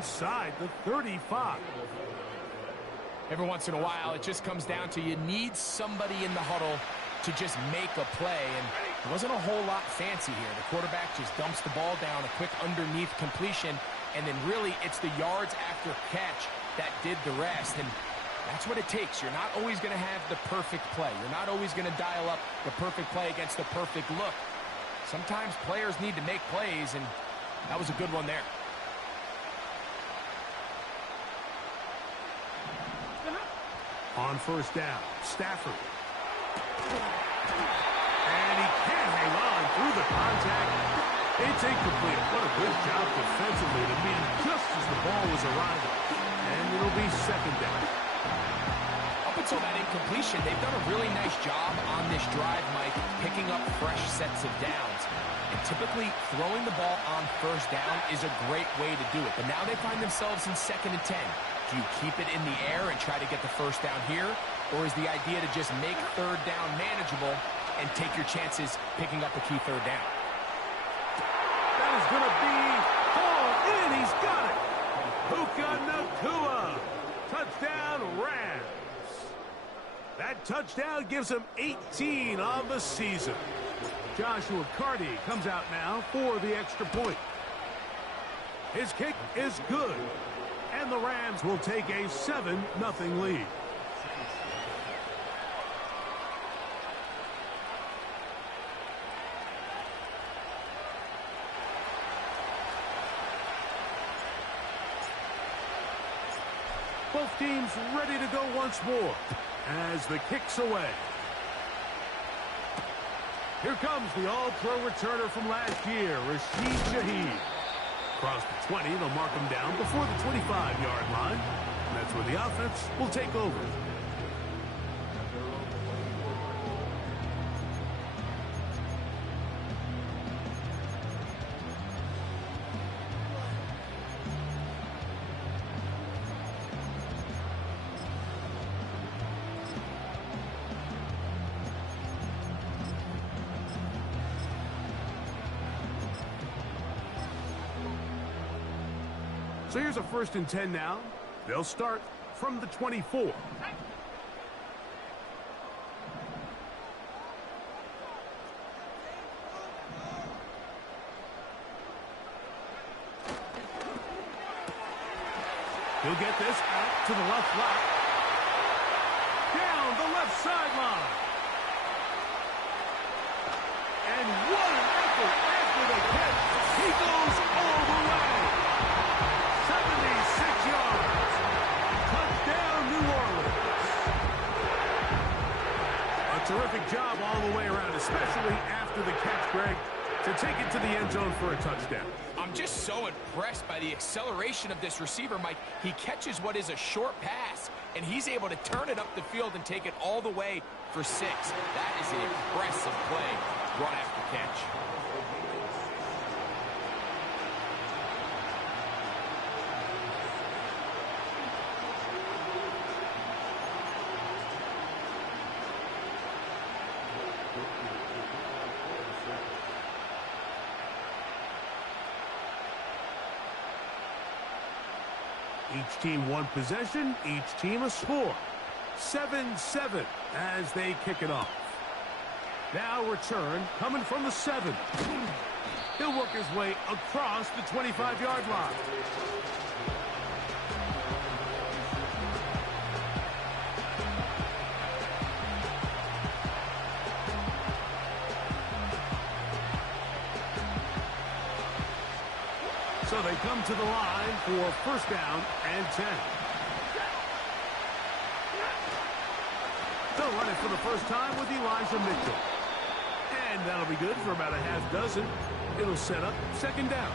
inside the 35. Every once in a while, it just comes down to you need somebody in the huddle to just make a play, and it wasn't a whole lot fancy here. The quarterback just dumps the ball down, a quick underneath completion, and then really it's the yards after catch that did the rest, and that's what it takes. You're not always going to have the perfect play. You're not always going to dial up the perfect play against the perfect look. Sometimes players need to make plays, and that was a good one there. On first down, Stafford. And he can't hang on through the contact. It's incomplete. What a good job defensively to meet him just as the ball was arriving. And it'll be second down. Up until that incompletion, they've done a really nice job on this drive, Mike, picking up fresh sets of downs. And typically, throwing the ball on first down is a great way to do it. But now they find themselves in 2nd and 10. Do you keep it in the air and try to get the first down here? Or is the idea to just make third down manageable and take your chances picking up a key third down? That is going to be hauled in. He's got it. Puka Nacua. Touchdown, Rams. That touchdown gives him 18 on the season. Joshua Carty comes out now for the extra point. His kick is good. And the Rams will take a 7-0 lead. Both teams ready to go once more as the kick's away. Here comes the all-pro returner from last year, Rashid Shaheed. Across the 20, they'll mark him down before the 25-yard line. And that's where the offense will take over. So here's a 1st and 10 now. They'll start from the 24. He'll get this out to the left flat. Down the left sideline. And what an effort after the catch. He goes all the way. 76 yards. Touchdown, New Orleans. A terrific job all the way around, especially after the catch, Greg, to take it to the end zone for a touchdown. I'm just so impressed by the acceleration of this receiver, Mike. He catches what is a short pass, and he's able to turn it up the field and take it all the way for 6. That is an impressive play run after catch. Each team one possession, each team a score. 7-7 as they kick it off. Now return coming from the 7. He'll work his way across the 25-yard line. So they come to the line for 1st down and 10. They'll run it for the first time with Elijah Mitchell. And that'll be good for about a half dozen. It'll set up 2nd down.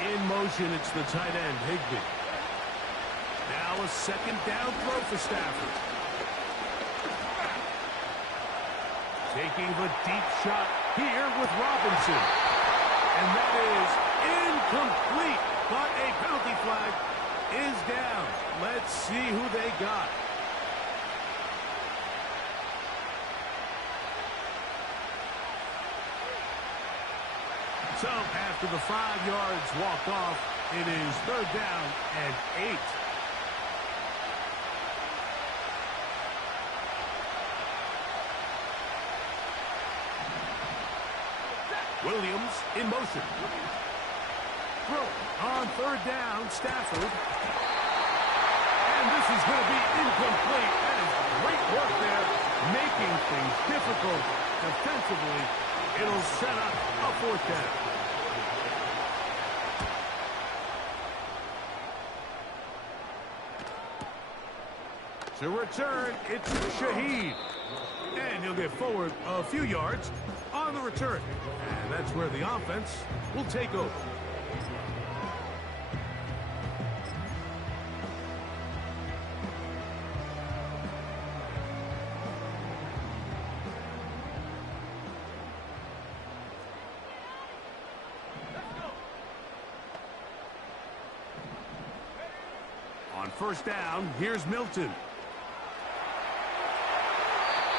In motion, it's the tight end, Higbee. Now a 2nd down throw for Stafford. Taking the deep shot here with Robinson. And that is incomplete, but a penalty flag is down. Let's see who they got. So after the 5 yards walked off, it is 3rd down and 8. Williams in motion. Throw on 3rd down, Stafford. And this is going to be incomplete. That is great work there, making things difficult defensively. It'll set up a 4th down. To return, it's Shaheed. And he'll get forward a few yards on the return. And that's where the offense will take over. On 1st down, here's Milton.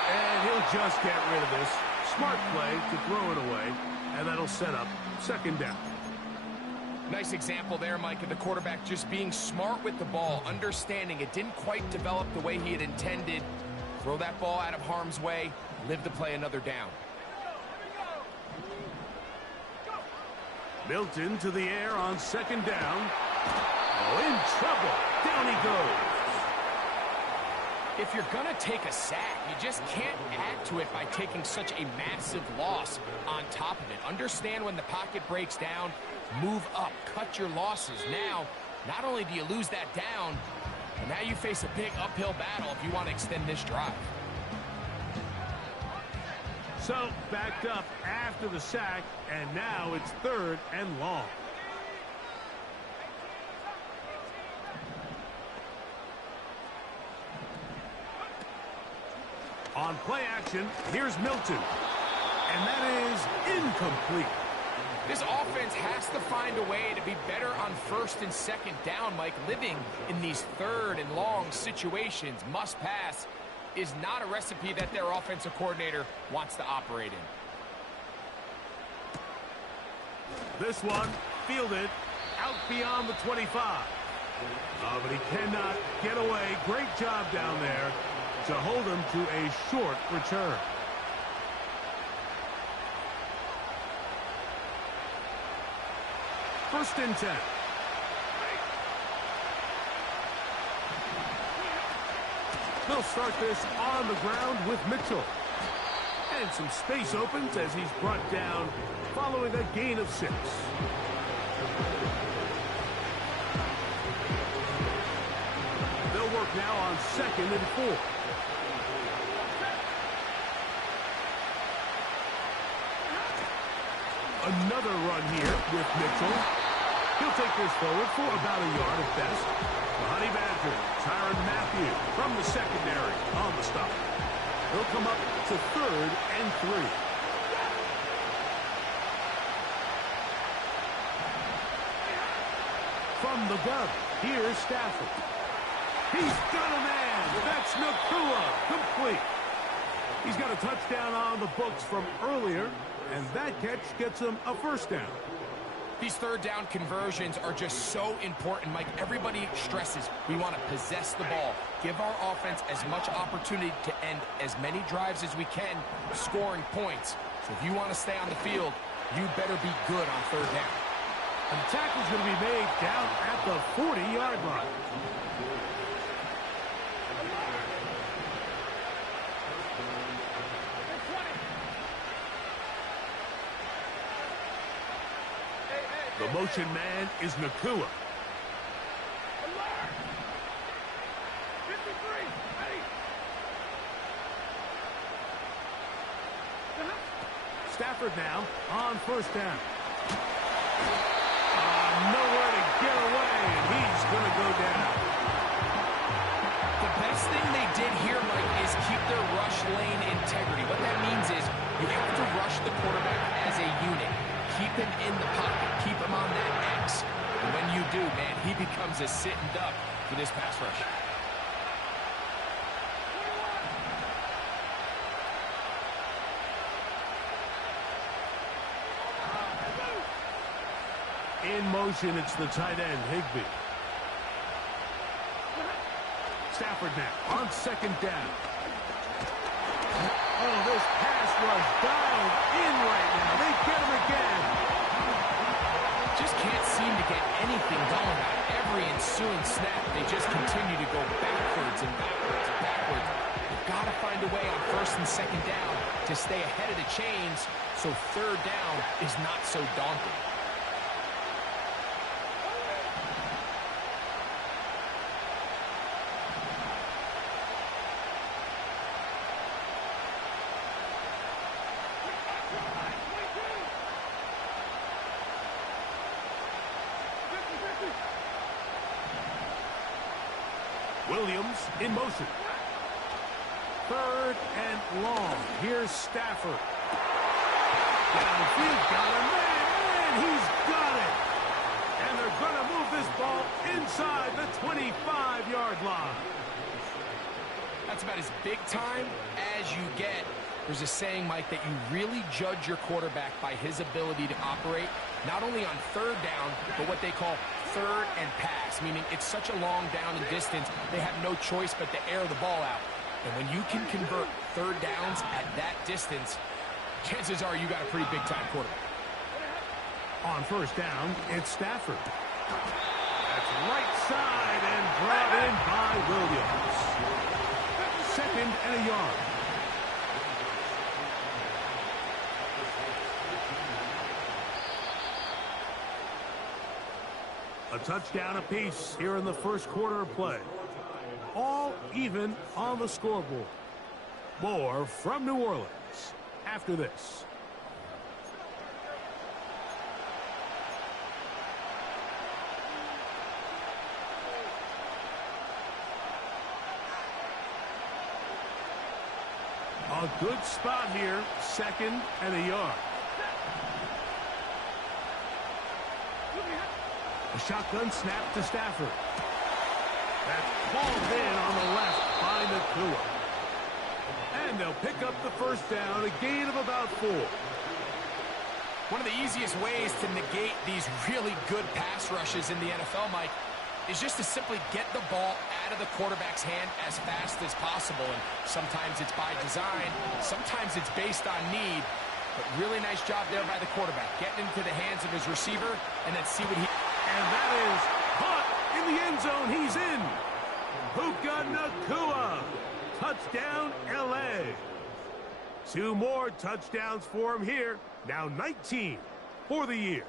And he'll just get rid of this. Smart play to throw it away, and that'll set up 2nd down. Nice example there, Mike, of the quarterback just being smart with the ball, understanding it didn't quite develop the way he had intended. Throw that ball out of harm's way, live to play another down. Milton to the air on 2nd down. Oh, in trouble. Down he goes. If you're going to take a sack, you just can't add to it by taking such a massive loss on top of it. Understand when the pocket breaks down, move up, cut your losses. Now, not only do you lose that down, but now you face a big uphill battle if you want to extend this drive. So, backed up after the sack, and now it's 3rd and long. On play action, here's Milton. And that is incomplete. This offense has to find a way to be better on 1st and 2nd down, Mike. Living in these 3rd and long situations, must pass, is not a recipe that their offensive coordinator wants to operate in. This one, fielded, out beyond the 25. But he cannot get away. Great job down there to hold him to a short return. First and 10. They'll start this on the ground with Mitchell. And some space opens as he's brought down following a gain of 6. They'll work now on 2nd and 4. Another run here with Mitchell. He'll take this forward for about a yard at best. The Honey Badger, Tyrann Mathieu from the secondary on the stop. He'll come up to 3rd and 3. From the gun, here's Stafford. He's got a man. That's Nacua, complete. He's got a touchdown on the books from earlier, and that catch gets him a 1st down. These 3rd down conversions are just so important, Mike. Everybody stresses we want to possess the ball, give our offense as much opportunity to end as many drives as we can, scoring points. So if you want to stay on the field, you better be good on 3rd down. And the tackle's going to be made down at the 40-yard line. The motion man is Nacua. Stafford now on 1st down. Nowhere to get away, and he's going to go down. The best thing they did here, Mike, is keep their rush lane integrity. What that means is you have to rush the quarterback as a unit. Keep him in the pocket. Keep him on that X. And when you do, man, he becomes a sitting duck for this pass rush. In motion, it's the tight end, Higbee. Stafford now on second down. Oh, this pass rush dialed in right now. They get him again. Just can't seem to get anything going on every ensuing snap. They just continue to go backwards and backwards and backwards. You've got to find a way on first and second down to stay ahead of the chains so third down is not so daunting. Williams in motion. Third and long. Here's Stafford. Downfield, got him, and he's got it. And they're going to move this ball inside the 25-yard line. That's about as big time as you get. There's a saying, Mike, that you really judge your quarterback by his ability to operate, not only on third down, but what they call third and pass, meaning it's such a long down and distance, they have no choice but to air the ball out. And when you can convert third downs at that distance, chances are you got a pretty big-time quarterback. On first down, it's Stafford. That's right side and brought in by Williams. Second and a yard. A touchdown apiece here in the first quarter of play. All even on the scoreboard. More from New Orleans after this. A good spot here, second and a yard. A shotgun snap to Stafford. That's balled in on the left by Nacua. And they'll pick up the first down, a gain of about 4. One of the easiest ways to negate these really good pass rushes in the NFL, Mike, is just to simply get the ball out of the quarterback's hand as fast as possible. And sometimes it's by design, sometimes it's based on need. But really nice job there by the quarterback, getting into the hands of his receiver and then see what he... And that is caught in the end zone. He's in. Puka Nacua. Touchdown, L.A. 2 more touchdowns for him here. Now 19 for the year.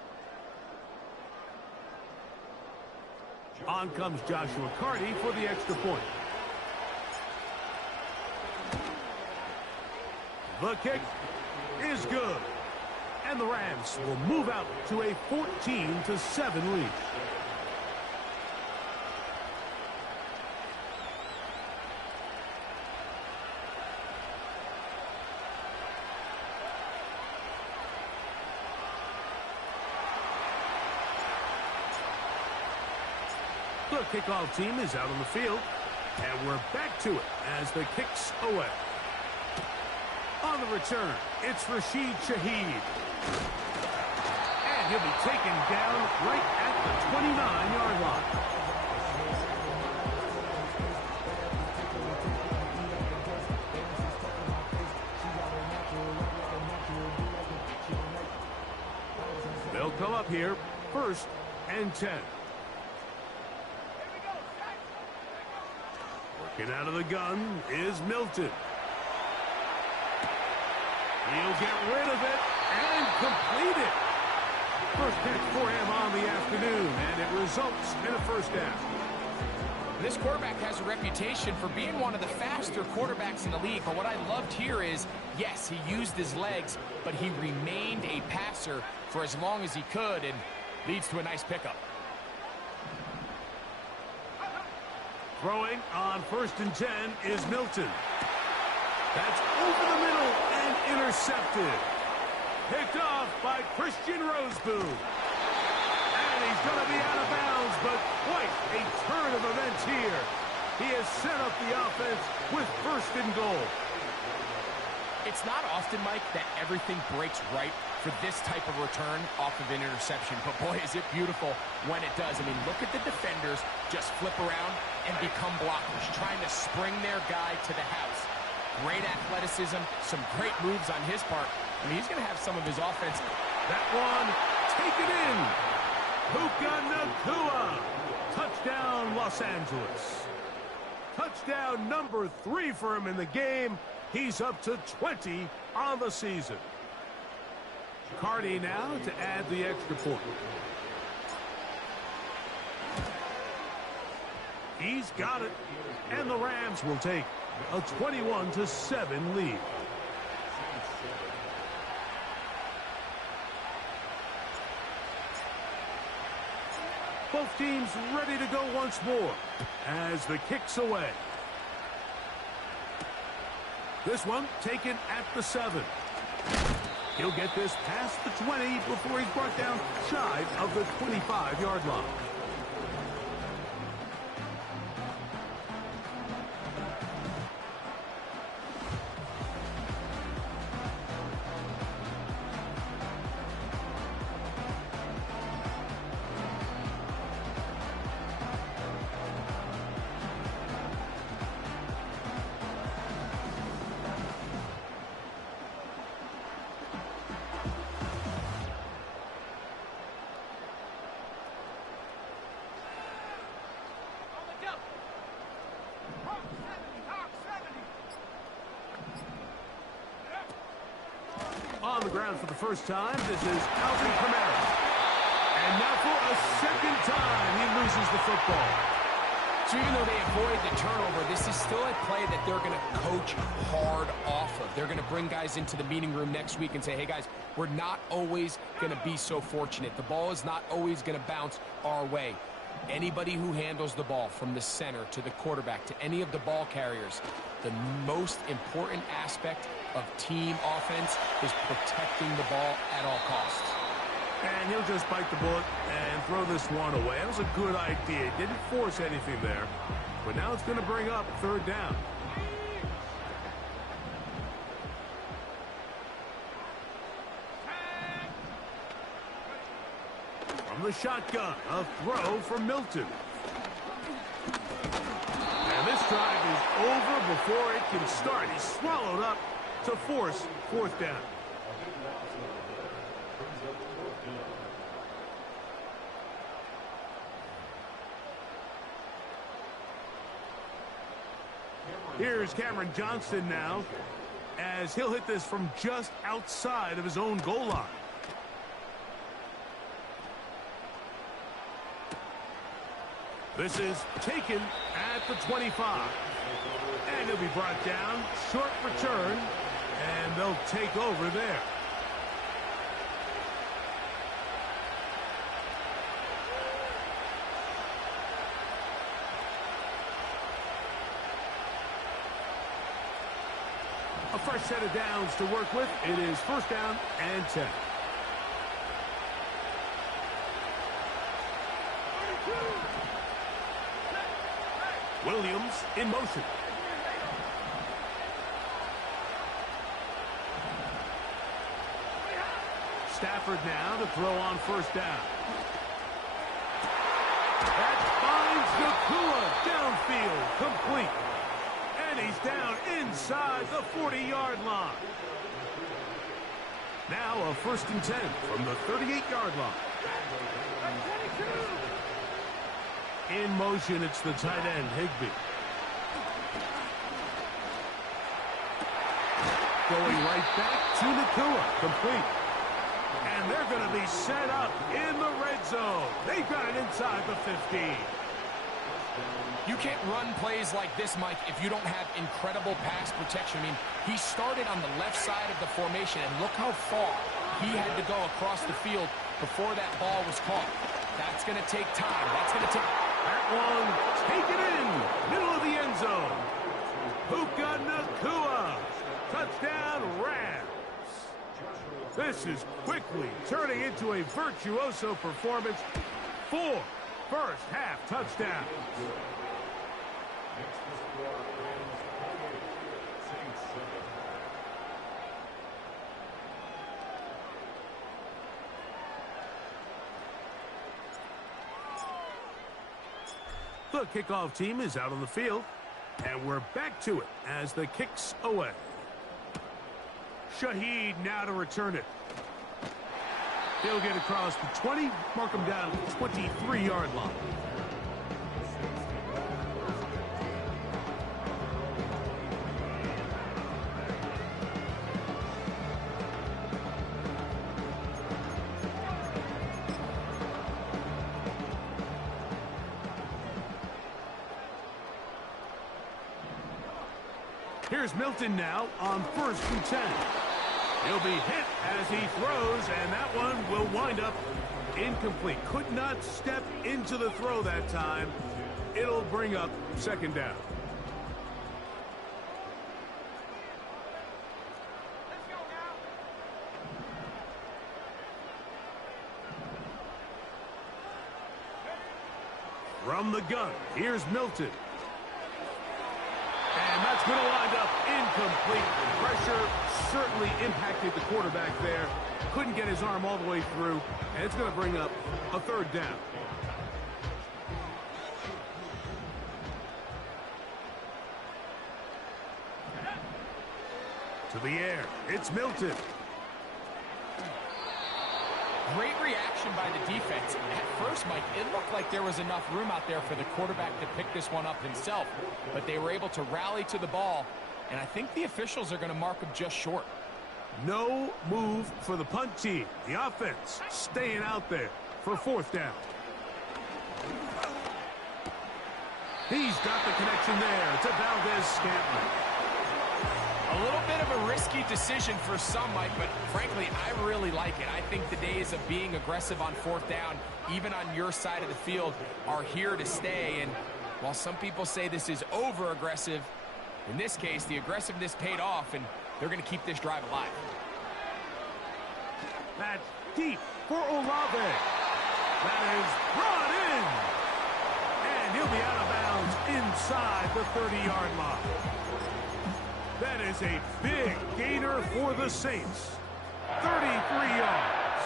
On comes Joshua Carty for the extra point. The kick is good. And the Rams will move out to a 14-7 lead. The kickoff team is out on the field, and we're back to it as the kick's away. On the return, it's Rashid Shaheed. And he'll be taken down right at the 29-yard line. They'll come up here, 1st and 10. Working out of the gun is Milton. He'll get rid of it and complete it. First catch for him on the afternoon, and it results in a first down. This quarterback has a reputation for being one of the faster quarterbacks in the league, but what I loved here is, yes, he used his legs, but he remained a passer for as long as he could, and leads to a nice pickup. Throwing on 1st and 10 is Milton. That's over the middle and intercepted. Picked off by Christian Rozeboom. And he's going to be out of bounds, but quite a turn of events here. He has set up the offense with 1st and goal. It's not often, Mike, that everything breaks right for this type of return off of an interception. But, boy, is it beautiful when it does. I mean, look at the defenders just flip around and become blockers, trying to spring their guy to the house. Great athleticism, some great moves on his part. I mean, he's going to have some of his offense. That one, taken in. Puka Nacua. Touchdown, Los Angeles. Touchdown number 3 for him in the game. He's up to 20 on the season. Cardi now to add the extra point. He's got it. And the Rams will take a 21-7 lead. Both teams ready to go once more as the kick's away. This one taken at the 7. He'll get this past the 20 before he's brought down shy of the 25-yard line. On the ground for the first time, this is Alvin Kamara. And now for a second time, he loses the football. So even though they avoid the turnover, this is still a play that they're going to coach hard off of. They're going to bring guys into the meeting room next week and say, hey, guys, we're not always going to be so fortunate. The ball is not always going to bounce our way. Anybody who handles the ball from the center to the quarterback to any of the ball carriers, the most important aspect of team offense is protecting the ball at all costs. And he'll just bite the bullet and throw this one away. That was a good idea. Didn't force anything there. But now it's going to bring up 3rd down. From the shotgun, a throw for Milton. And this drive is over before it can start. He's swallowed up to force 4th down. Here's Cameron Johnston now as he'll hit this from just outside of his own goal line. This is taken at the 25. And he'll be brought down. Short return. And they'll take over there. A fresh set of downs to work with. It is 1st down and 10. Williams in motion. Stafford now to throw on 1st down. That finds Nacua downfield, complete. And he's down inside the 40-yard line. Now a 1st and 10 from the 38-yard line. In motion, it's the tight end, Higbee. Going right back to Nacua, complete. And they're going to be set up in the red zone. They've got it inside the 15. You can't run plays like this, Mike, if you don't have incredible pass protection. I mean, he started on the left side of the formation, and look how far he had to go across the field before that ball was caught. That's going to take time. That's going to take... That one taken in, middle of the end zone. Puka Nacua, touchdown Rams. This is quickly turning into a virtuoso performance. 4 first-half touchdowns. The kickoff team is out on the field, and we're back to it as the kick's away. Shaheed now to return it. He'll get across the 20, mark him down at the 23-yard line. Here's Milton now on 1st and 10. He'll be hit as he throws, and that one will wind up incomplete. Could not step into the throw that time. It'll bring up 2nd down. From the gun, here's Milton. And that's going to wind up incomplete. Pressure certainly impacted the quarterback there. Couldn't get his arm all the way through, and it's going to bring up a 3rd down. To the air, it's Milton. Great reaction by the defense. At first, Mike, it looked like there was enough room out there for the quarterback to pick this one up himself, but they were able to rally to the ball, and I think the officials are going to mark him just short. No move for the punt team. The offense staying out there for 4th down. He's got the connection there to Valdes-Scantling. A little bit of a risky decision for some, Mike, but frankly, I really like it. I think the days of being aggressive on 4th down, even on your side of the field, are here to stay. And while some people say this is over-aggressive, in this case, the aggressiveness paid off, and they're going to keep this drive alive. That's deep for Olave. That is brought in. And he'll be out of bounds inside the 30-yard line. That is a big gainer for the Saints. 33 yards.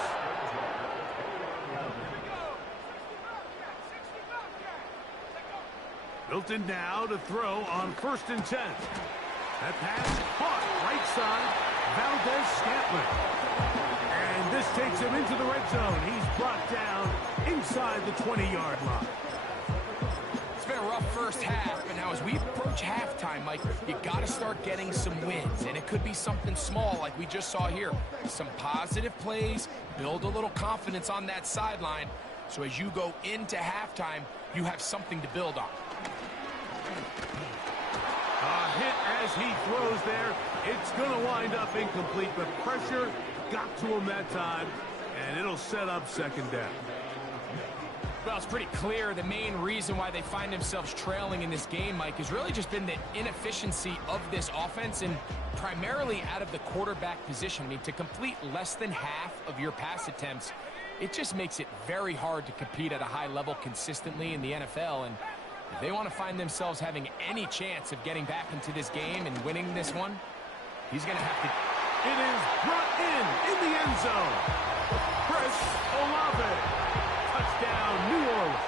Milton now to throw on 1st and 10. That pass caught right side, Valdes-Scantling. And this takes him into the red zone. He's brought down inside the 20-yard line. It's been a rough first half, but now as we approach halftime, Mike, you got to start getting some wins, and it could be something small like we just saw here. Some positive plays, build a little confidence on that sideline, so as you go into halftime, you have something to build on. A hit as he throws there. It's going to wind up incomplete, but pressure got to him that time, and it'll set up 2nd down. Well, it's pretty clear the main reason why they find themselves trailing in this game, Mike, has really just been the inefficiency of this offense and primarily out of the quarterback position. I mean, to complete less than half of your pass attempts, it just makes it very hard to compete at a high level consistently in the NFL. And if they want to find themselves having any chance of getting back into this game and winning this one, he's going to have to. It is brought in the end zone. Chris Olave. Touchdown, New Orleans.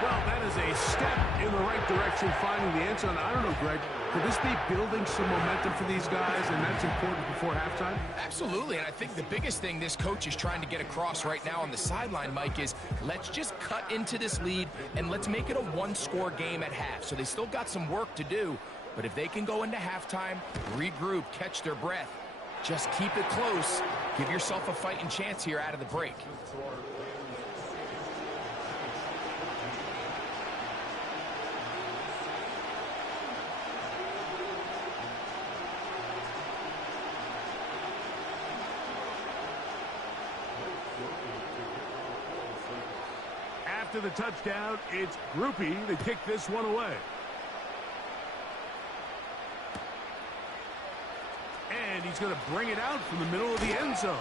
Well, that is a step in the right direction, finding the end zone. I don't know, Greg, could this be building some momentum for these guys, and that's important before halftime? Absolutely, and I think the biggest thing this coach is trying to get across right now on the sideline, Mike, is let's just cut into this lead, and let's make it a one-score game at half. So they still got some work to do, but if they can go into halftime, regroup, catch their breath, just keep it close. Give yourself a fighting chance here out of the break. After the touchdown, it's Grupe to kick this one away. And he's going to bring it out from the middle of the end zone.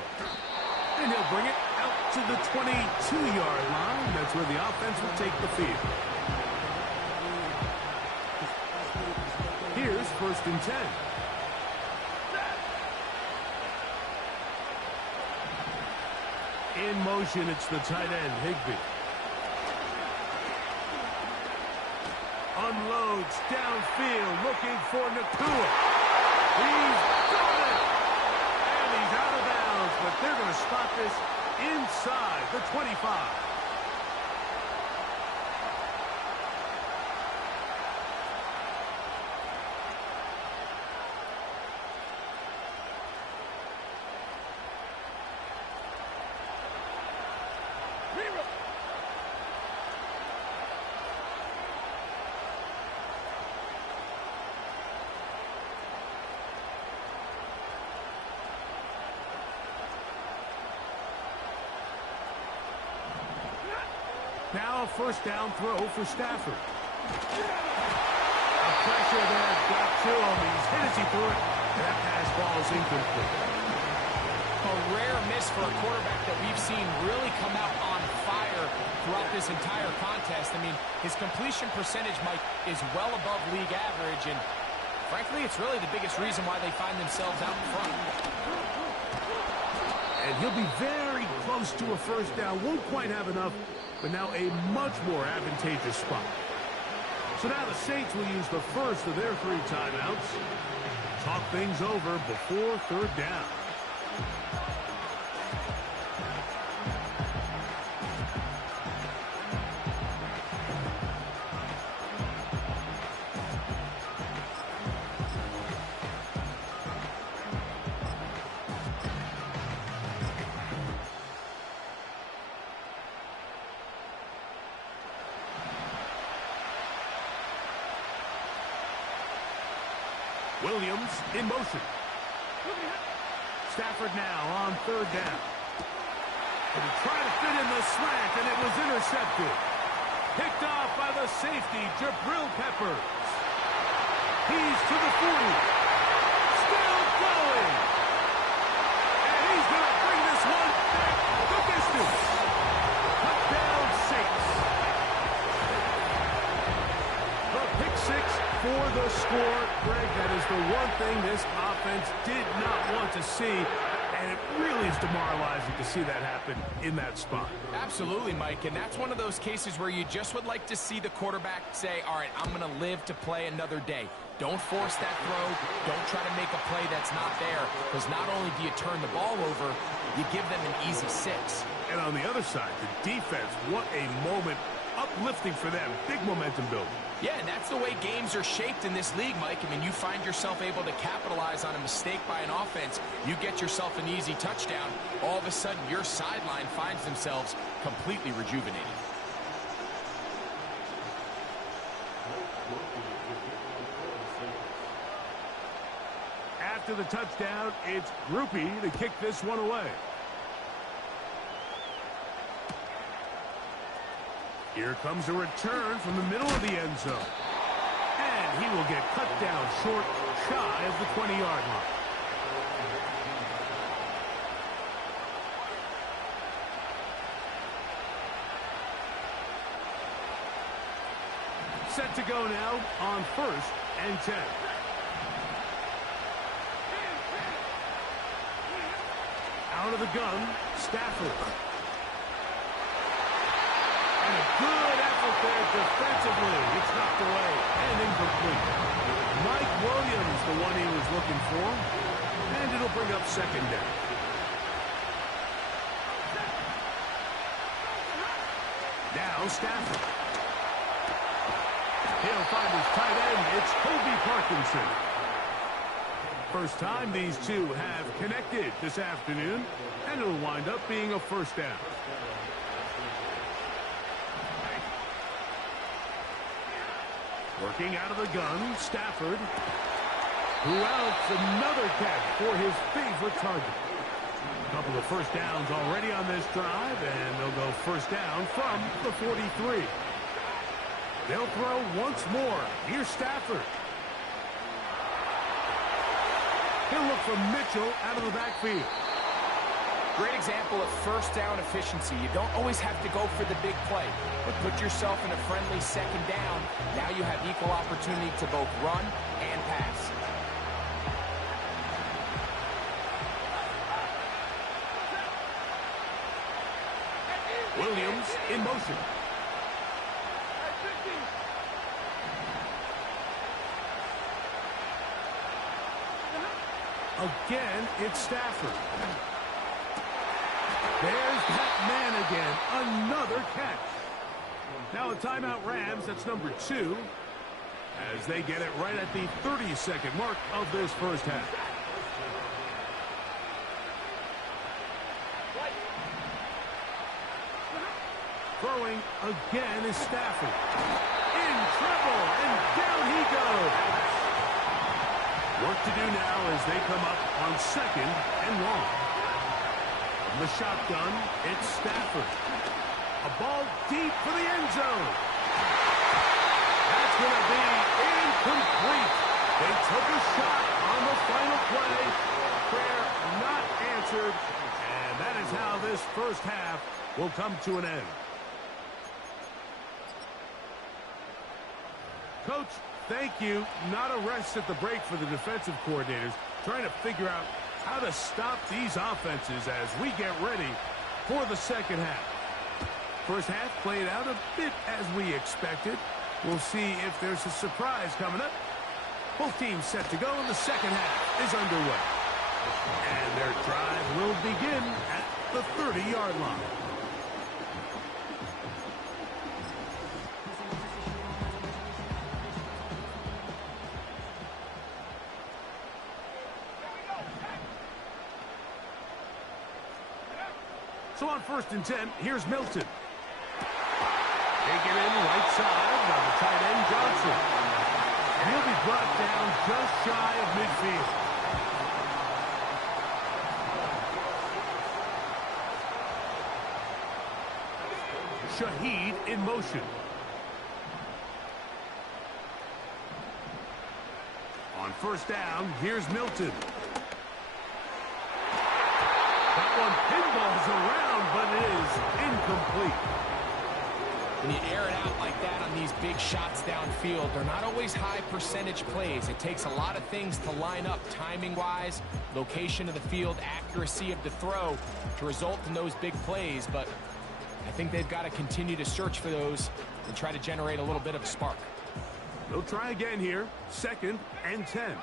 And he'll bring it out to the 22-yard line. That's where the offense will take the field. Here's 1st and 10. In motion, it's the tight end, Higbee. unloads downfield looking for Nakua. He's got it! And he's out of bounds, but they're going to spot this inside the 25. Now a first down throw for Stafford. The pressure there got to him. He's hit as he threw it. That pass ball is incomplete. A rare miss for a quarterback that we've seen really come out on fire throughout this entire contest. I mean, his completion percentage, Mike, is well above league average, and frankly, it's really the biggest reason why they find themselves out in front. And he'll be very close to a first down. Won't quite have enough, but now a much more advantageous spot. So now the Saints will use the first of their 3 timeouts. Talk things over before third down. Williams in motion. Stafford now on third down. And he tried to fit in the slant, and it was intercepted. Picked off by the safety, Jabril Peppers. He's to the 40. Still going. And he's going to bring this one back the distance. Touchdown Saints. The pick six for the score. Greg, that is the one thing this offense did not want to see, and it really is demoralizing to see that happen in that spot. Absolutely, Mike, and that's one of those cases where you just would like to see the quarterback say, all right, I'm going to live to play another day. Don't force that throw. Don't try to make a play that's not there, because not only do you turn the ball over, you give them an easy 6. And on the other side, the defense, what a moment. Uplifting for them. Big momentum building. Yeah, and that's the way games are shaped in this league, Mike. I mean, you find yourself able to capitalize on a mistake by an offense. You get yourself an easy touchdown. All of a sudden, your sideline finds themselves completely rejuvenated. After the touchdown, it's Grupe to kick this one away. Here comes a return from the middle of the end zone. And he will get cut down short, shy of the 20-yard line. Set to go now on 1st and 10. Out of the gun, Stafford. And a good effort there defensively. It's knocked away and incomplete. Mike Williams, the one he was looking for. And it'll bring up second down. Now Stafford. He'll find his tight end. It's Colby Parkinson. First time these two have connected this afternoon. And it'll wind up being a first down. Working out of the gun, Stafford. Who else? Another catch for his favorite target. A couple of first downs already on this drive, and they'll go first down from the 43. They'll throw once more. Here's Stafford. He'll look for Mitchell out of the backfield. Great example of first down efficiency. You don't always have to go for the big play, but put yourself in a friendly second down. Now you have equal opportunity to both run and pass. Williams in motion. Again, it's Stafford. There's that man again. Another catch. Now a timeout Rams. That's number 2. As they get it right at the 30-second mark of this first half. Throwing again is Stafford. In trouble, and down he goes. Work to do now as they come up on 2nd and long. From the shotgun, it's Stafford. A ball deep for the end zone. That's going to be incomplete. They took a shot on the final play. Prayer not answered. And that is how this first half will come to an end. Coach, thank you. Not a rest at the break for the defensive coordinators, trying to figure out how to stop these offenses as we get ready for the second half. First half played out a bit as we expected. We'll see if there's a surprise coming up. Both teams set to go, and the second half is underway. And their drive will begin at the 30-yard line. So on 1st and 10, here's Milton. Take it in right side by the tight end Johnson. And he'll be brought down just shy of midfield. Shaheed in motion. On 1st down, here's Milton. That one pinballs around, but it is incomplete. When you air it out like that on these big shots downfield, they're not always high percentage plays. It takes a lot of things to line up timing-wise, location of the field, accuracy of the throw to result in those big plays. But I think they've got to continue to search for those and try to generate a little bit of a spark. They'll try again here. 2nd and 10.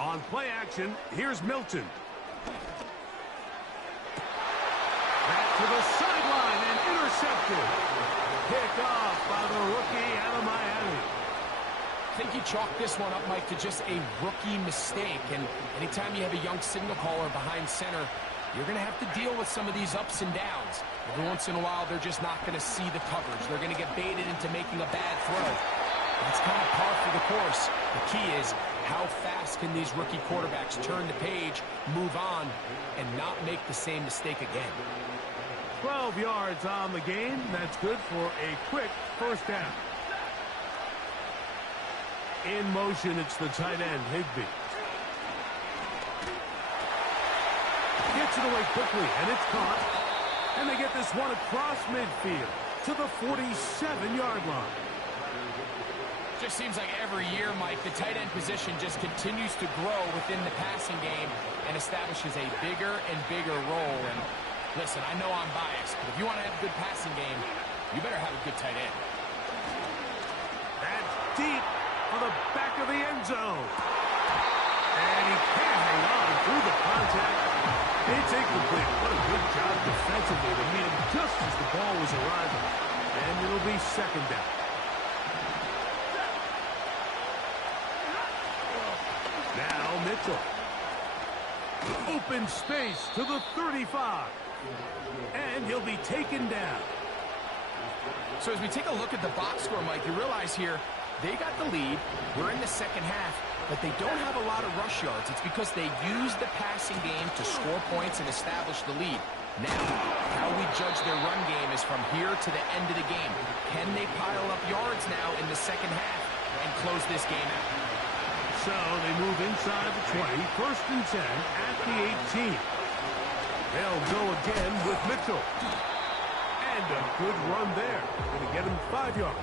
On play action, here's Milton. Back to the sideline and intercepted. Picked off by the rookie out of Miami. I think you chalk this one up, Mike, to just a rookie mistake. And anytime you have a young signal caller behind center, you're going to have to deal with some of these ups and downs. Every once in a while, they're just not going to see the coverage. They're going to get baited into making a bad throw. That's kind of par for the course. The key is, how fast can these rookie quarterbacks turn the page, move on, and not make the same mistake again? 12 yards on the game. That's good for a quick first down. In motion, it's the tight end, Higbee. Gets it away quickly, and it's caught. And they get this one across midfield to the 47-yard line. Just seems like every year, Mike, the tight end position just continues to grow within the passing game and establishes a bigger and bigger role. And listen, I know I'm biased, but if you want to have a good passing game, you better have a good tight end. That's deep for the back of the end zone. And he can't hang on through the contact. It's incomplete. What a good job defensively to meet him just as the ball was arriving. And it'll be 2nd down. Now Mitchell. Open space to the 35. And he'll be taken down. So as we take a look at the box score, Mike, you realize here they got the lead. We're in the second half, but they don't have a lot of rush yards. It's because they use the passing game to score points and establish the lead. Now, how we judge their run game is from here to the end of the game. Can they pile up yards now in the second half and close this game out? So they move inside the 20, 1st and 10 at the 18. They'll go again with Mitchell. And a good run there. Going to get him 5 yards.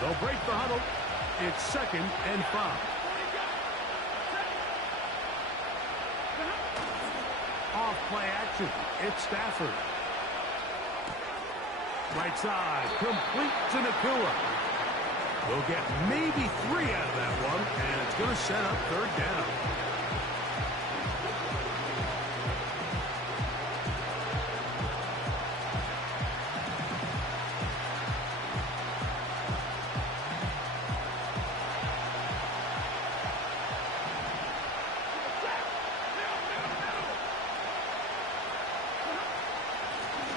They'll break the huddle. It's 2nd and 5. play action. It's Stafford. Right side, complete to Nacua. We'll get maybe 3 out of that one, and it's going to set up third down.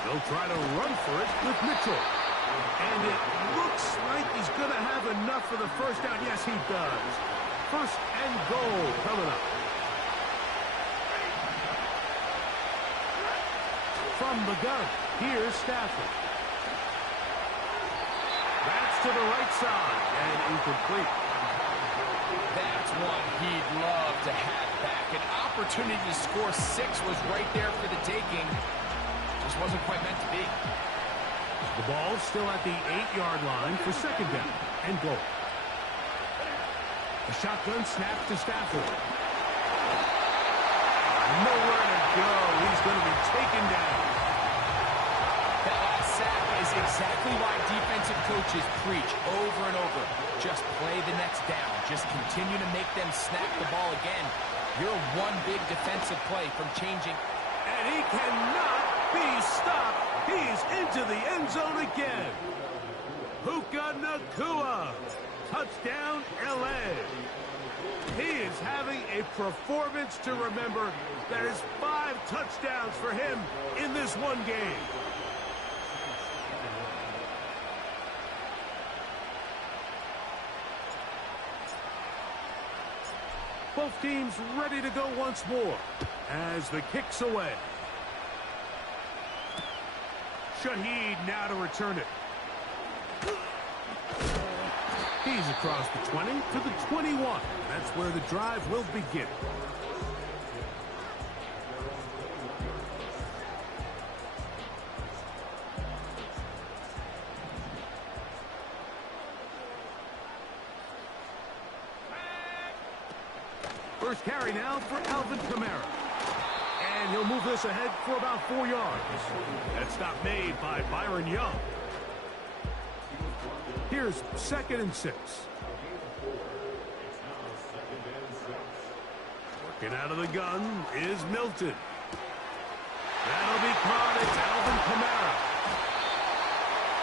They'll try to run for it with Mitchell. And it looks like he's going to have enough for the first down. Yes, he does. First and goal coming up. From the gun, here's Stafford. That's to the right side and incomplete. That's one he'd love to have back. An opportunity to score 6 was right there for the taking. Just wasn't quite meant to be. The ball's still at the 8-yard line for second down and goal. The shotgun snap to Stafford. Nowhere to go. He's going to be taken down. That last sack is exactly why defensive coaches preach over and over. Just play the next down. Just continue to make them snap the ball again. You're one big defensive play from changing. And he cannot be stopped. He's into the end zone again. Puka Nacua. Touchdown, L.A. He is having a performance to remember. There's 5 touchdowns for him in this one game. Both teams ready to go once more as the kick's away. Shaheed now to return it. He's across the 20 to the 21. That's where the drive will begin. First carry now for Alvin Kamara. And he'll move this ahead for about 4 yards. That stop made by Byron Young. Here's 2nd and 6. Working out of the gun is Milton. That'll be caught. It's Alvin Kamara.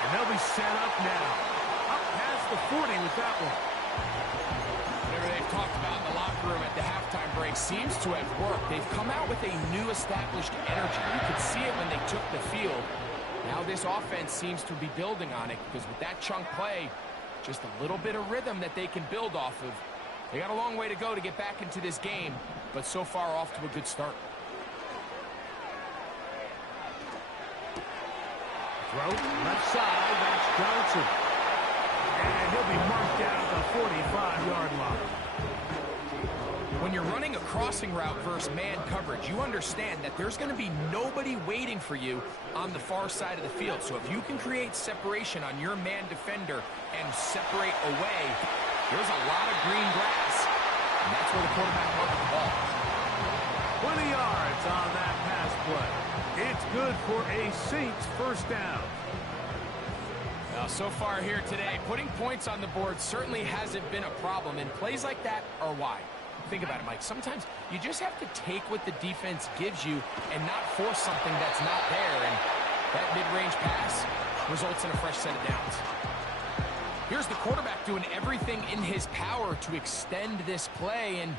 And they'll be set up now. Up past the 40 with that one. Whatever they've talked about in the locker room at the halftime break seems to have worked. They've come out with a new established energy. You could see it when they took the field. Now this offense seems to be building on it because with that chunk play, just a little bit of rhythm that they can build off of. They got a long way to go to get back into this game, but so far off to a good start. Throw left side, that's Johnson. And he'll be marked down at the 45-yard line. When you're running a crossing route versus man coverage, you understand that there's going to be nobody waiting for you on the far side of the field. So if you can create separation on your man defender and separate away, there's a lot of green grass. And that's where the quarterback marked the ball. 20 yards on that pass play. It's good for a Saints first down. Now, so far here today, putting points on the board certainly hasn't been a problem, and plays like that are why. Think about it, Mike. Sometimes you just have to take what the defense gives you and not force something that's not there, and that mid-range pass results in a fresh set of downs. Here's the quarterback doing everything in his power to extend this play, and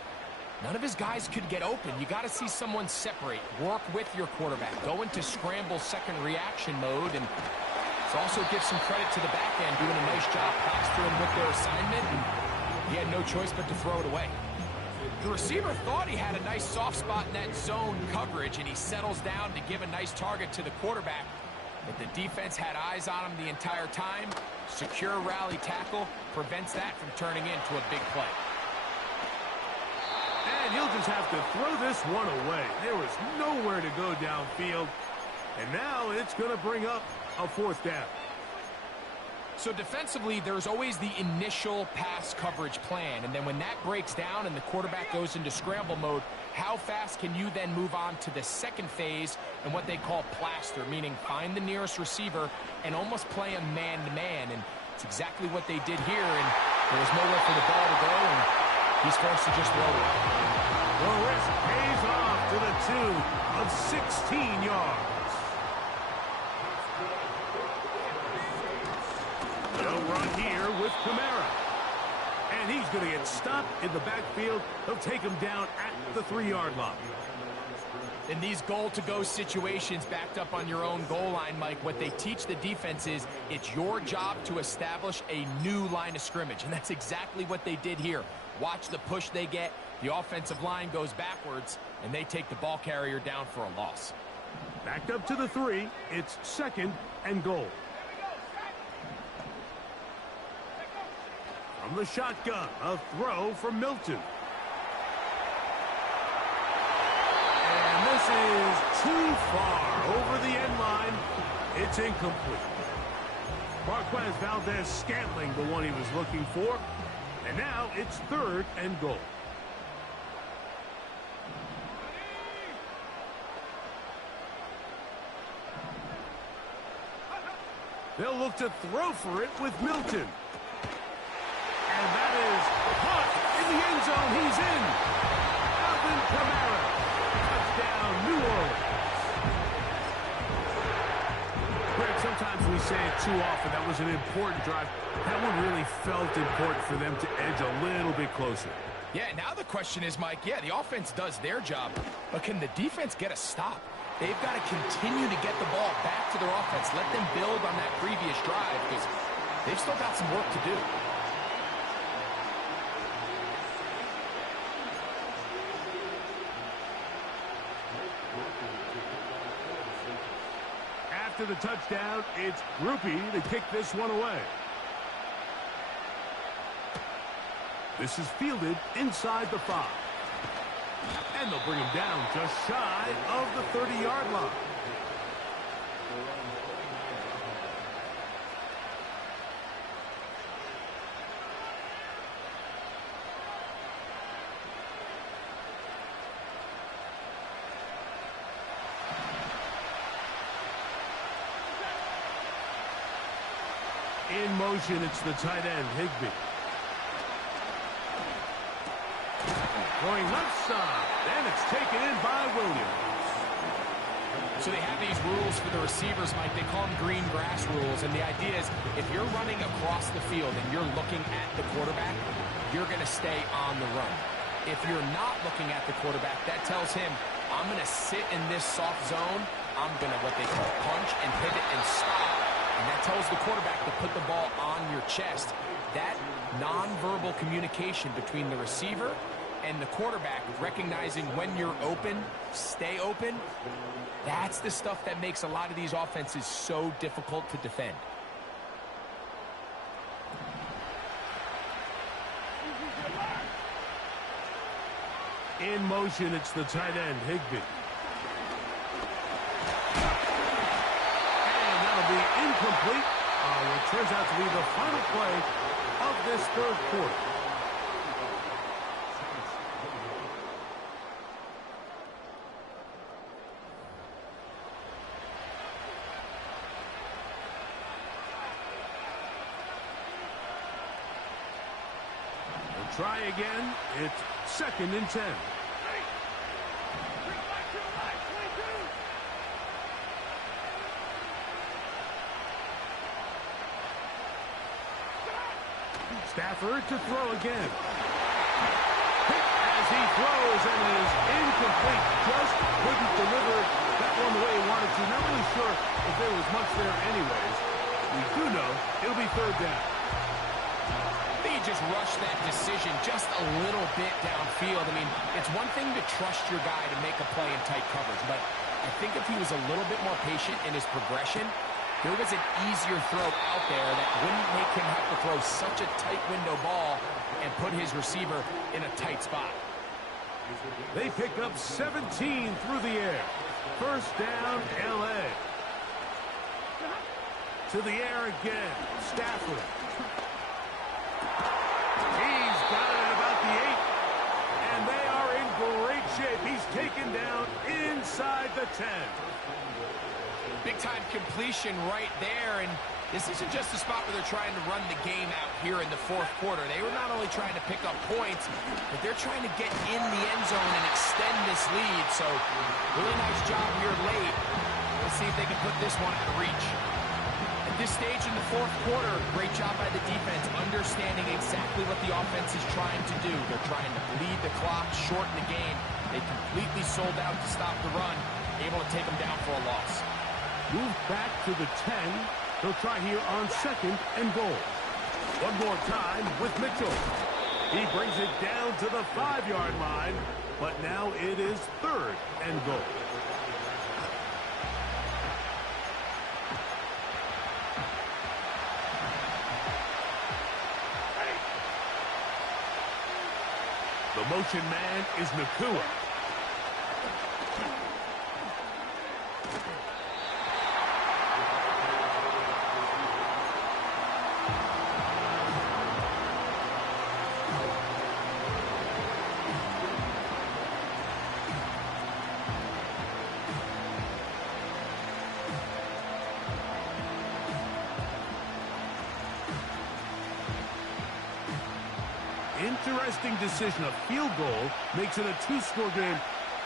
none of his guys could get open. You got to see someone separate, work with your quarterback, go into scramble second reaction mode, and also give some credit to the back end doing a nice job plastering with their assignment, and he had no choice but to throw it away. The receiver thought he had a nice soft spot in that zone coverage, and he settles down to give a nice target to the quarterback. But the defense had eyes on him the entire time. Secure rally tackle prevents that from turning into a big play. And he'll just have to throw this one away. There was nowhere to go downfield. And now it's going to bring up a 4th down. So defensively, there's always the initial pass coverage plan, and then when that breaks down and the quarterback goes into scramble mode, how fast can you then move on to the second phase and what they call plaster, meaning find the nearest receiver and almost play him man-to-man, and it's exactly what they did here, and there was nowhere for the ball to go, and he's forced to just throw it. The risk pays off to the tune of 16 yards. They'll run here with Kamara. And he's going to get stopped in the backfield. He'll take him down at the 3-yard line. In these goal-to-go situations backed up on your own goal line, Mike, what they teach the defense is it's your job to establish a new line of scrimmage, and that's exactly what they did here. Watch the push they get. The offensive line goes backwards, and they take the ball carrier down for a loss. Backed up to the 3. It's 2nd and goal. From the shotgun, a throw from Milton. And this is too far over the end line. It's incomplete. Marquez Valdez-Scantling, the one he was looking for. And now it's 3rd and goal. They'll look to throw for it with Milton. And that is caught in the end zone. He's in. Alvin Kamara. Touchdown, New Orleans. Greg, sometimes we say it too often. That was an important drive. That one really felt important for them to edge a little bit closer. Yeah, now the question is, Mike, yeah, the offense does their job, but can the defense get a stop? They've got to continue to get the ball back to their offense. Let them build on that previous drive because they've still got some work to do. After the touchdown, it's Grupe to kick this one away. This is fielded inside the 5. And they'll bring him down just shy of the 30-yard line. In motion, it's the tight end, Higbee. Going left side, and it's taken in by Williams. So they have these rules for the receivers, Mike. They call them green grass rules, and the idea is if you're running across the field and you're looking at the quarterback, you're going to stay on the run. If you're not looking at the quarterback, that tells him, I'm going to sit in this soft zone. I'm going to what they call punch and pivot and stop. And that tells the quarterback to put the ball on your chest. That nonverbal communication between the receiver and the quarterback, recognizing when you're open, stay open, that's the stuff that makes a lot of these offenses so difficult to defend. In motion, it's the tight end, Higbee. Be incomplete on what turns out to be the final play of this 3rd quarter. We'll try again. It's 2nd and 10. Stafford to throw again. As he throws and is incomplete. Just couldn't deliver that one the way he wanted to. Not really sure if there was much there anyways. We do know it'll be 3rd down. He just rushed that decision just a little bit downfield. I mean, it's one thing to trust your guy to make a play in tight coverage, but I think if he was a little bit more patient in his progression, there was an easier throw out there that wouldn't make him have to throw such a tight window ball and put his receiver in a tight spot. They pick up 17 through the air. 1st down, L.A. to the air again. Stafford. He's got it at about the 8. And they are in great shape. He's taken down inside the 10. Big-time completion right there, and this isn't just a spot where they're trying to run the game out here in the fourth quarter. They were not only trying to pick up points, but they're trying to get in the end zone and extend this lead. So, really nice job here late. Let's see if they can put this one out of reach. At this stage in the fourth quarter, great job by the defense, understanding exactly what the offense is trying to do. They're trying to bleed the clock, shorten the game. They completely sold out to stop the run, able to take them down for a loss. Move back to the 10. He'll try here on 2nd and goal. One more time with Mitchell. He brings it down to the 5-yard line, but now it is 3rd and goal. The motion man is Nacua. Interesting decision. A field goal makes it a 2-score game.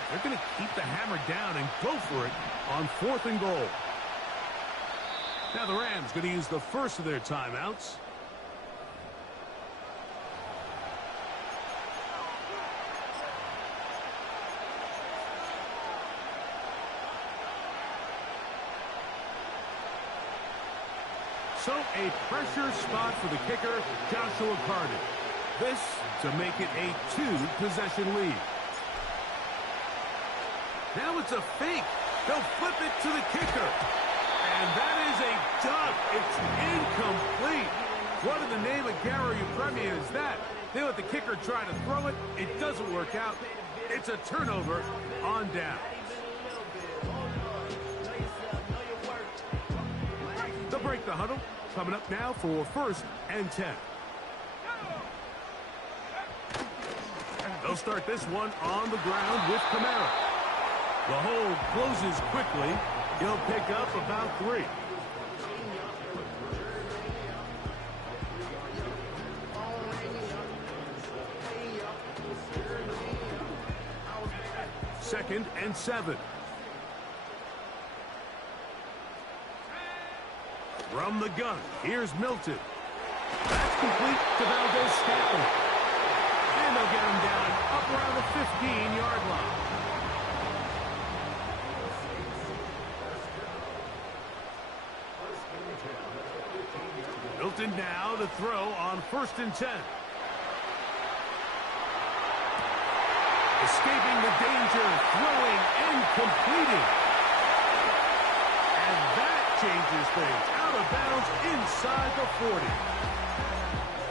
They're going to keep the hammer down and go for it on 4th and goal. Now the Rams going to use the first of their timeouts. So a pressure spot for the kicker, Joshua Carter. This to make it a 2-possession lead. Now it's a fake. They'll flip it to the kicker. And that is a dunk. It's incomplete. What in the name of Garo Yepremian is that? They let the kicker try to throw it. It doesn't work out. It's a turnover on downs. They'll break the huddle. Coming up now for 1st and 10. They'll start this one on the ground with Kamara. The hold closes quickly. He'll pick up about 3. Second and 7. From the gun, here's Milton. That's complete to Valdez-Scantling. And they'll get him down up around the 15-yard line. Milton now to throw on 1st and 10. Escaping the danger, throwing and completing. And that changes things. Out of bounds inside the 40.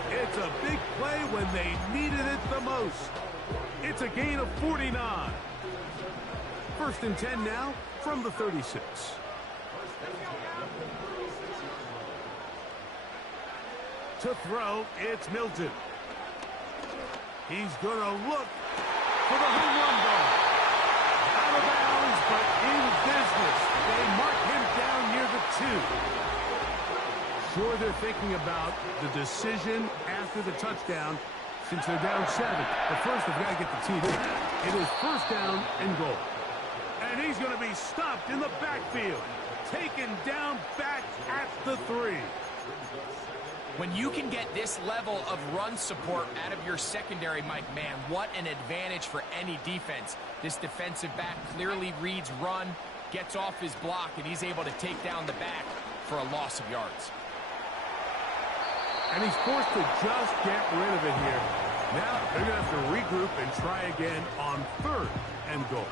It's a big play when they needed it the most. It's a gain of 49. 1st and 10 now from the 36. To throw, it's Milton. He's going to look for the home run ball. Out of bounds, but in business. They mark him down near the 2. Sure, they're thinking about the decision after the touchdown since they're down 7. But first, they've got to get the TD. It is 1st down and goal. And he's going to be stopped in the backfield. Taken down back at the 3. When you can get this level of run support out of your secondary, Mike, man, what an advantage for any defense. This defensive back clearly reads run, gets off his block, and he's able to take down the back for a loss of yards. And he's forced to just get rid of it here. Now they're going to have to regroup and try again on 3rd and goal.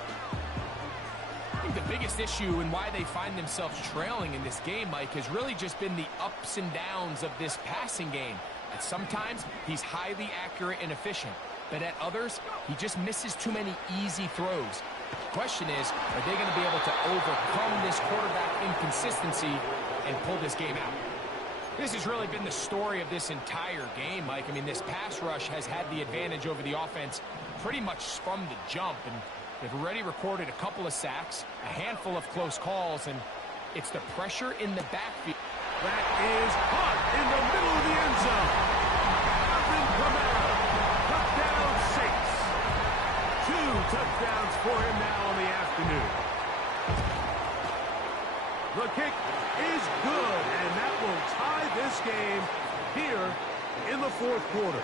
I think the biggest issue and why they find themselves trailing in this game, Mike, has really just been the ups and downs of this passing game. And sometimes he's highly accurate and efficient. but at others, he just misses too many easy throws. The question is, are they going to be able to overcome this quarterback inconsistency and pull this game out? This has really been the story of this entire game, Mike. I mean, this pass rush has had the advantage over the offense pretty much from the jump, and they've already recorded a couple of sacks, a handful of close calls, and it's the pressure in the backfield. That is caught in the middle of the end zone. Alvin Kamara, touchdown 6. 2 touchdowns for him now on the afternoon. The kick is good, and that will tie this game here in the fourth quarter.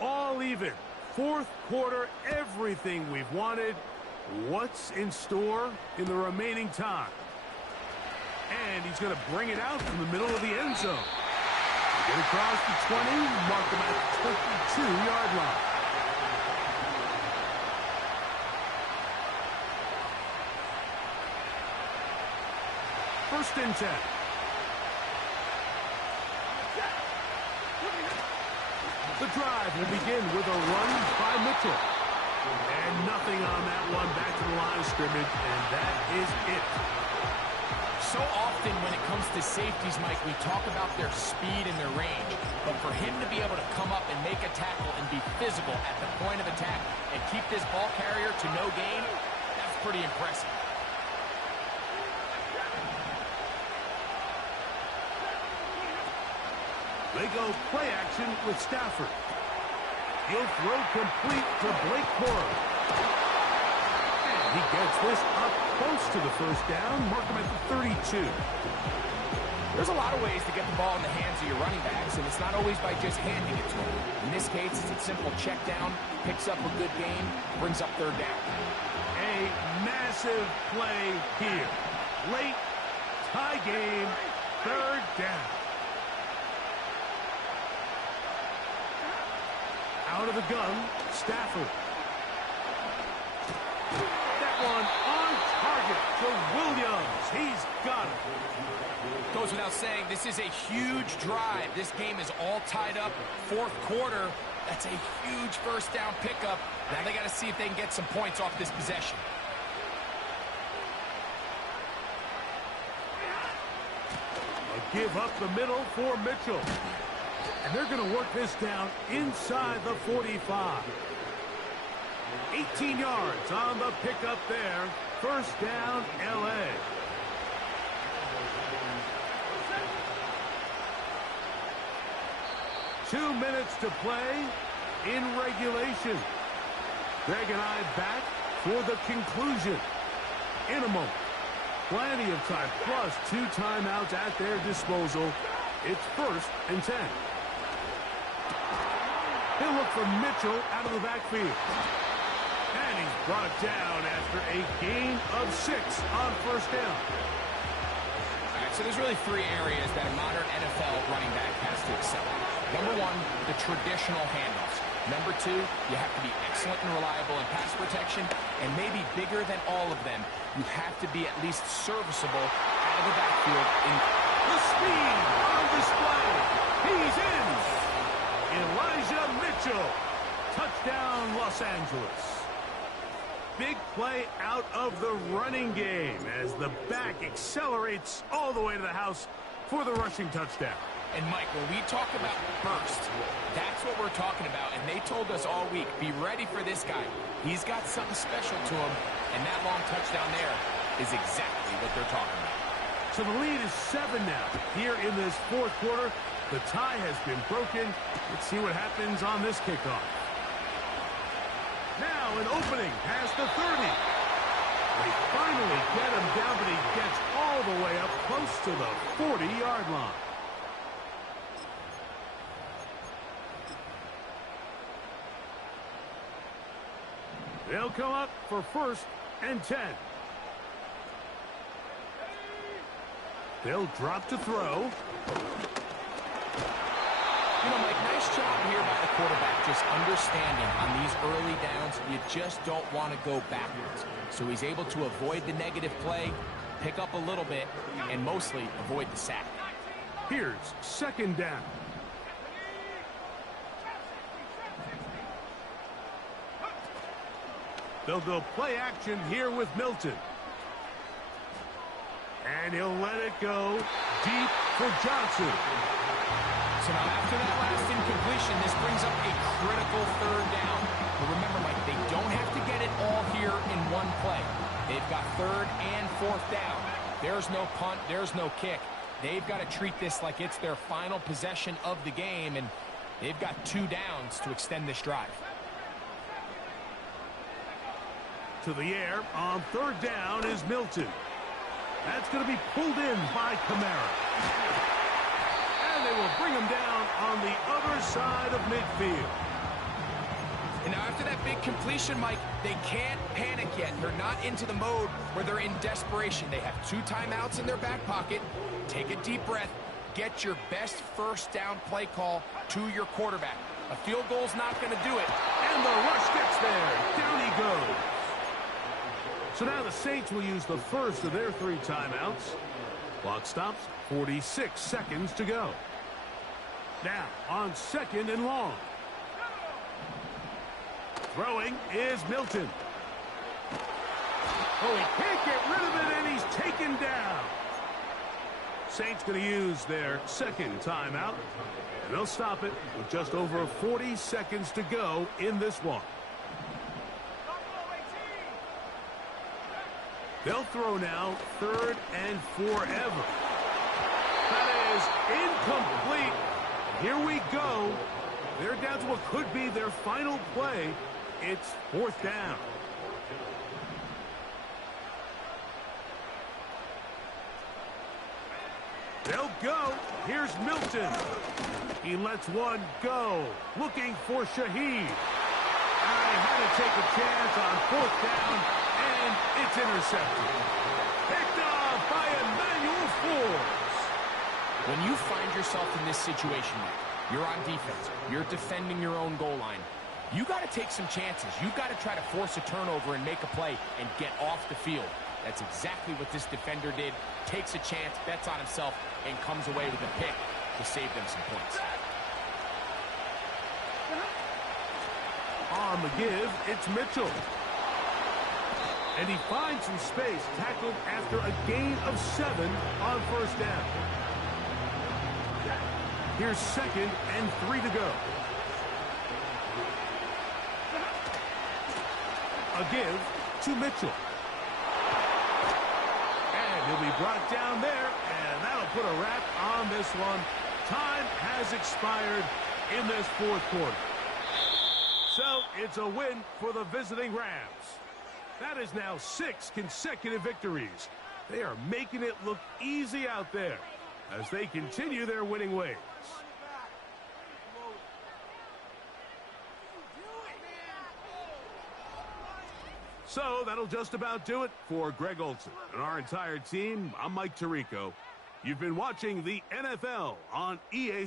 All even. Fourth quarter, everything we've wanted. What's in store in the remaining time? And he's going to bring it out from the middle of the end zone. Get across the 20, mark him at the 22-yard line. First and 10. The drive will begin with a run by Mitchell. And nothing on that one, back to the line of scrimmage, and that is it. So often when it comes to safeties, Mike, we talk about their speed and their range. But for him to be able to come up and make a tackle and be physical at the point of attack and keep this ball carrier to no gain, that's pretty impressive. They go play action with Stafford. He'll throw complete to Blake Corum. And he gets this up close to the first down. Mark him at the 32. There's a lot of ways to get the ball in the hands of your running backs, and it's not always by just handing it to them. In this case, it's a simple check down, picks up a good gain, brings up third down. A massive play here. Late, tie game, third down. Out of the gun, Stafford. That one on target to Williams. He's got it. Goes without saying, this is a huge drive. This game is all tied up. Fourth quarter, that's a huge first down pickup. Now they got to see if they can get some points off this possession. A give up the middle for Mitchell. And they're going to work this down inside the 45. 18 yards on the pickup there. First down, L.A. Two minutes to play in regulation. Greg and I back for the conclusion in a moment. Plenty of time, plus 2 timeouts at their disposal. It's first and 10. He'll look for Mitchell out of the backfield. And he's brought down after a gain of 6 on first down. All right, so there's really 3 areas that a modern NFL running back has to excel at. Number 1, the traditional handoffs. Number 2, you have to be excellent and reliable in pass protection. And maybe bigger than all of them, you have to be at least serviceable out of the backfield. The speed on display. He's in. Elijah Mitchell. Touchdown, Los Angeles. Big play out of the running game as the back accelerates all the way to the house for the rushing touchdown. And, Mike, when we talk about burst, that's what we're talking about. And they told us all week, be ready for this guy. He's got something special to him, and that long touchdown there is exactly what they're talking about. So the lead is 7 now here in this fourth quarter. The tie has been broken. Let's see what happens on this kickoff. Now an opening past the 30. They finally get him down, but he gets all the way up close to the 40-yard line. They'll come up for first and 10. They'll drop to throw. You know, Mike, nice job here by the quarterback, just understanding on these early downs, you just don't want to go backwards. So he's able to avoid the negative play, pick up a little bit, and mostly avoid the sack. Here's second down. They'll go play action here with Milton. And he'll let it go deep for Johnson. So now after that last incompletion, this brings up a critical third down. But remember, Mike, they don't have to get it all here in one play. They've got third and fourth down. There's no punt, there's no kick. They've got to treat this like it's their final possession of the game, and they've got 2 downs to extend this drive. To the air on third down is Milton. That's going to be pulled in by Kamara. And they will bring him down on the other side of midfield. And now after that big completion, Mike, they can't panic yet. They're not into the mode where they're in desperation. They have 2 timeouts in their back pocket. Take a deep breath. Get your best first down play call to your quarterback. A field goal's not going to do it. And the rush gets there. Down he goes. So now the Saints will use the first of their 3 timeouts. Clock stops, 46 seconds to go. Now on second and long. Throwing is Milton. Oh, he can't get rid of it, and he's taken down. Saints going to use their second timeout, and they'll stop it with just over 40 seconds to go in this one. They'll throw now, third and forever. That is incomplete. Here we go. They're down to what could be their final play. It's fourth down. They'll go. Here's Milton. He lets one go. Looking for Shaheed. I had to take a chance on fourth down, and it's intercepted. Picked off by Emmanuel Forbes. When you find yourself in this situation, Mike, you're on defense, you're defending your own goal line, you got to take some chances. You've got to try to force a turnover and make a play and get off the field. That's exactly what this defender did. Takes a chance, bets on himself, and comes away with a pick to save them some points. On the give, it's Mitchell. And he finds some space, tackled after a gain of 7 on first down. Here's second and 3 to go. A give to Mitchell. And he'll be brought down there, and that'll put a wrap on this one. Time has expired in this fourth quarter. So it's a win for the visiting Rams. That is now 6 consecutive victories. They are making it look easy out there as they continue their winning ways. So that'll just about do it for Greg Olsen and our entire team. I'm Mike Tirico. You've been watching the NFL on EA Sports.